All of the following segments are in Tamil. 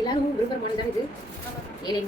எல்லாரும் விரும்புற தான் இது ஏழை.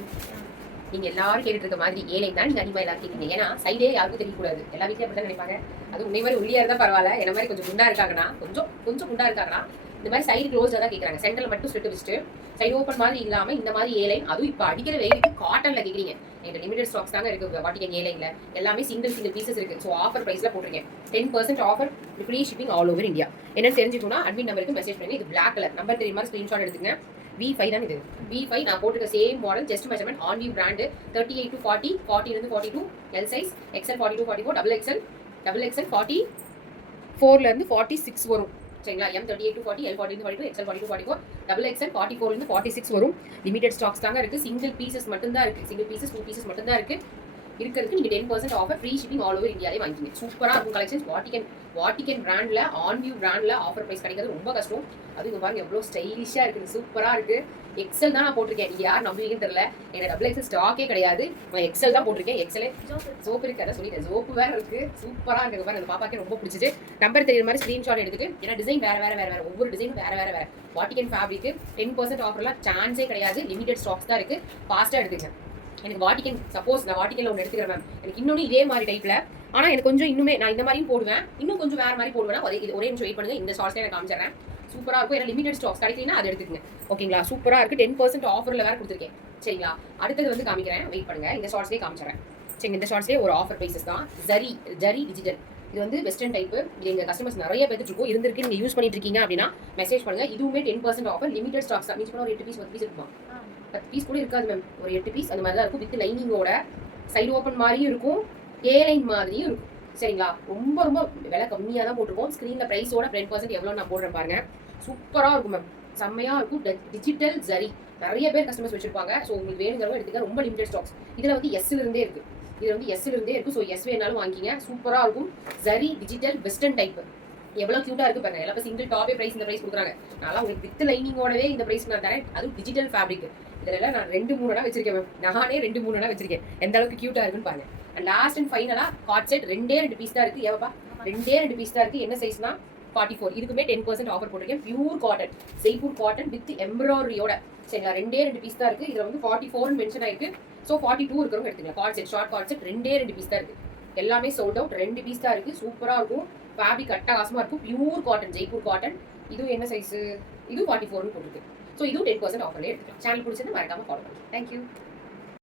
நீங்க எல்லாரும் கேட்டுட்டு இருக்க மாதிரி ஏழை தான் நீங்க அதிகமா எல்லாரும் கேட்குறீங்க. ஏன்னா சைடே யாருக்கும் தெரியக்கூடாது. எல்லா வீட்லயும் அப்படிதான் நினைப்பாங்க. அது உன்னை மாதிரி ஒல்லியா இருந்தா பரவாயில்ல, என்ன மாதிரி கொஞ்சம் குண்டா இருக்காங்கன்னா கொஞ்சம் குண்டா இருக்காங்கன்னா இந்த மாதிரி சைடு க்ளோஸ்ல தான் கேட்கறாங்க. சென்டர்ல மட்டும் ஸ்லிட் வச்சுட்டு சைடு ஓப்பன் மாதிரி இல்லாம இந்த மாதிரி ஏழை, அதுவும் இப்போ அடிக்கிற வெயிலுக்கு காட்டன்ல கேட்குறீங்க. எங்க லிமிடெட் ஸ்டாக்ஸ் தாங்க இருக்கு வாட்டிகன் ஏழைல. எல்லாமே சிங்கிள் பீசஸ் இருக்கு. ஸோ ஆஃபர் பிரைஸ்ல போட்டிருக்கேன். 10% offer, free shipping all over India. என்னன்னு தெரிஞ்சுக்கணும்னா அட்மின் நம்பருக்கு மெசேஜ் பண்ணி இது பிளாக் கலர் நம்பர் தெரியுமா ஸ்கிரீன்ஷாட் எடுத்துங்க. V5 தான் இது. V5 நான் போட்டுக்க same model, just measurement on view brand. 38 to 40, 40 இருந்து 42, L size, XL 42 44, double XL 44 ல இருந்து 46 வரும். சரிங்களா? M 38 to 40, L 40 to 42, XL 42 44, double XL 44 ல இருந்து 46 வரும். லிமிடெட் ஸ்டாக்ஸ் தாங்க இருக்கு. சிங்கிள் பீசஸ் மட்டும் தான் இருக்கு. சிங்கிள் பீசஸ் 2 பீசஸ் மட்டும் தான் இருக்கு. இருக்கிறதுக்கு நீங்க 10% offer, free shipping all over இந்தியாலே வாங்கிக்கிங்க. சூப்பரா இருக்கும் கலெக்ஷன்ஸ். வாட்டிகன் பிராண்ட்ல, ஆன் வியூ பிராண்ட்ல ஆஃபர் பிரைஸ் கிடைக்கிறது ரொம்ப கஷ்டம். அது இங்க பாருங்க எவ்வளவு ஸ்டைலிஷா இருக்கு, சூப்பரா இருக்கு. எக்ஸல் தான் நான் போட்டிருக்கேன். நீங்க யார் நம்புவீங்கன்னு தெரியல. எனக்கு டபுள் எக்ஸல் ஸ்டாக்கே கிடையாது. நான் எக்ஸல் தான் போட்டிருக்கேன். எக்ஸலே சோப்பு இருக்கு, அதை சொல்லிட்டேன். சோப்பு வேற இருக்கு, சூப்பரா இருக்கு பாருங்க. அந்த பாப்பாக்கே ரொம்ப பிடிச்சிச்சு. நம்பர் தெரியுற மாதிரி ஸ்கிரீன்ஷாட் எடுத்துட்டு, ஏன்னா டிசைன் வேற ஒவ்வொரு டிசைனும் வேற. வாட்டிகன் ஃபேப்ரிக் 10% ஆஃபர்லாம் சான்ஸே கிடையாது. லிமிடெட் ஸ்டாக்ஸ் தான் இருக்கு. ஃபாஸ்டா எடுத்துங்க. எனக்கு வாட்டிகன், சப்போஸ் நான் வாட்டிகன்ல ஒன்று எடுத்துக்கிறேன் மேம், எனக்கு இன்னொன்று இதே மாதிரி டைப்ல, ஆனால் எனக்கு கொஞ்சம் இன்னுமே நான் இந்த மாதிரியும் போடுவேன், இன்னும் கொஞ்சம் வேற மாதிரி போடுவேன். ஒரே நிமிஷம் வெயிட் பண்ணுங்க. இந்த ஷார்ட்ஸ்ல நான் காமிச்சிடுறேன். சூப்பரா இருக்கும். ஏன்னா லிமிடெட் ஸ்டாக்ஸ் கிடைக்கலன்னா அதை எடுத்துக்கங்க. ஓகேங்களா? சூப்பரா இருக்கு. 10% ஆஃபர்ல வேற கொடுத்துருக்கேன். சரிங்களா? அடுத்தது வந்து காமிக்கிறேன், வெயிட் பண்ணுங்க. இந்த ஷார்ட்ஸ்லேயே காமிச்சிடுறேன். சரி, இந்த ஷார்ட்ஸ்லேயே ஒரு ஆஃபர் பிரைசஸ் தான். ஜரி டிஜிட்டல். இது வந்து வெஸ்டர்ன் டைப்பு. இது எங்கள் கஸ்டமர்ஸ் நிறைய பேருக்கு இருக்கும். இருந்திருக்கு, நீங்கள் யூஸ் பண்ணிட்டு இருக்கீங்க அப்படின்னா மெசேஜ் பண்ணுங்க. இதுவுமே 10% ஆஃபர், லிமிடெட் ஸ்டாக்ஸ் தான். மீன்ஸ் பண்ண ஒரு 8 பீஸ் 10 பீஸ் இருக்கும். 10 பீஸ் கூட இருக்காது மேம், ஒரு 8 பீஸ் அந்த மாதிரி தான் இருக்கும். வித் லைனிங்கோட சைடு ஓப்பன் மாதிரியும் இருக்கும், ஏலைன் மாதிரியும் இருக்கும். சரிங்களா? ரொம்ப விலை கம்மியாக தான் போட்டிருக்கோம். ஸ்க்ரீனில் ப்ரைஸோட 10% எவ்வளோ நான் போடுறேன் பாருங்க. சூப்பராக இருக்கும் மேம், செம்மையாக இருக்கும். டிஜிட்டல் ஜரி நிறைய பேர் கஸ்டமர்ஸ் வச்சிருப்பாங்க. ஸோ உங்களுக்கு வேணுங்கிறவங்க எடுத்துக்க. ரொம்ப லிமிடெட் ஸ்டாக்ஸ். இதில் வந்து எஸ்ல இருந்தே இருக்கு. ஸோ எஸ் வேணாலும் வாங்கிக்கிங்க. சூப்பராக இருக்கும். Zari digital western type. எவ்வளோ க்யூட்டாக இருக்கு பாருங்க. எல்லாம் சிங்கிள் டாப்பே ப்ரைஸ் இந்த ப்ரைஸ் கொடுக்குறாங்க. நான் உங்களுக்கு வித் லைனிங்கோடவே இந்த ப்ரைஸ் நான் தரேன். அதுவும் டிஜிட்டல் ஃபேப்ரிக். இதெல்லாம் நான் 2-3 வச்சிருக்கேன் மேம். நானே 2-3 வச்சிருக்கேன். எந்த அளவுக்கு க்யூட்டாக இருக்குன்னு பாருங்க. அண்ட் லாஸ்ட் அண்ட் ஃபைனலாக காட் செட் 2 பீஸ் தான் இருக்கு. ஏவாப்பா 2 பீஸ் தான் இருக்கு. என்ன சைஸ்னா 44. இதுக்குமே 10% ஆஃபர் போட்டிருக்கேன். Pure cotton, Jaipur cotton with எம்ப்ராய்டரியோட. சரிங்களா? 2 பீஸ் தான் இருக்கு. இதில் வந்து 44 மென்ஷன் ஆயிருக்கு. ஸோ 42 இருக்கிறவங்க எடுத்துக்கலாம். Coat set, short coat set 2 piece தான் இருக்கு. எல்லாமே சோல்ட் அவுட். 2 பீஸ் தான் இருக்கு. சூப்பராக இருக்கும். ஃபேப்ரிக் அட்டகாசமாக இருக்கும். Pure cotton, Jaipur cotton. இதுவும் என்ன சைஸ்? இது 44 போட்டுருக்கு. ஸோ இதுவும் 10% ஆஃபர்லேயே எடுத்துக்கலாம். சேனல் பிடிச்சது மறக்காம ஃபாலோ பண்ணுங்க. தேங்க்யூ.